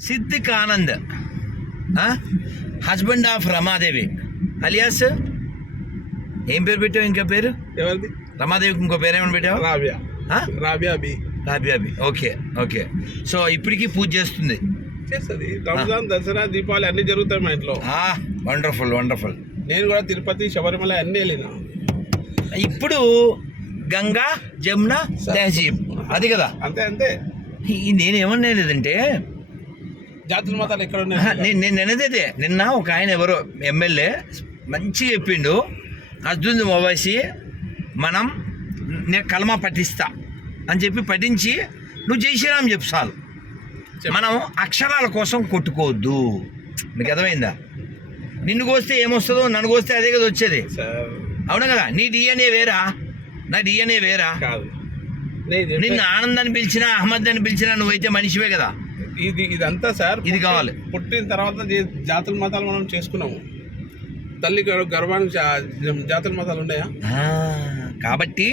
Siddiq Anand husband of Ramadevi alias ఏం పేరు పెట్టావు ఇంకా పేరు? ఎవరిది? రమాదేవికి ఇంకో పేరు ఏమైనా పెట్టావు? Rabia Rabia Bi Rabiabi okay okay so ఇప్పటికీ పూజ చేస్తుంది. చేస్తుంది. రంజాన్ దసరా దీపావళి అన్ని జరుగుతాయి మా ఇంట్లో. వండర్ఫుల్ వండర్ఫుల్ నేను కూడా తిరుపతి శబరిమల అన్ని వెళ్ళిన. ఇప్పుడు గంగా జమున తహజీబ్ అది కదా? అంతే అంతే. ఈ- నేను ఏమన్నా లేదంటే జాతుల మతాలు ఎక్కడ ఉన్నాయి? నేను నేను అనేదే నిన్న ఒక ఆయన ఎవరో ఎమ్మెల్యే మంచిగా చెప్పిండు. అర్జున్ ఓవైసీ మనం నేను కలమా పఠిస్తా అని చెప్పి పఠించి నువ్వు జై శ్రీరామ్ చెప్పు చాలు. మనం అక్షరాల కోసం కొట్టుకోవద్దు. మీకు అర్థమైందా? నిన్ను కోస్తే ఏమొస్తుందో నన్ను కోస్తే అదే కదా వచ్చేది. అవునా కదా? నీ డిఎన్ఏ వేరా? నా డిఎన్ఏ వేరా? నిన్ను ఆనంద్ అని పిలిచినా అహ్మద్ అని పిలిచినా నువ్వైతే మనిషివే కదా. ఇది ఇదంతా సార్ ఇది కావాలి. పుట్టిన తర్వాత జాతుల మతాలు మనం చేసుకున్నాము తల్లి గర్భానికి జాతుల మతాలు ఉన్నాయా కాబట్టి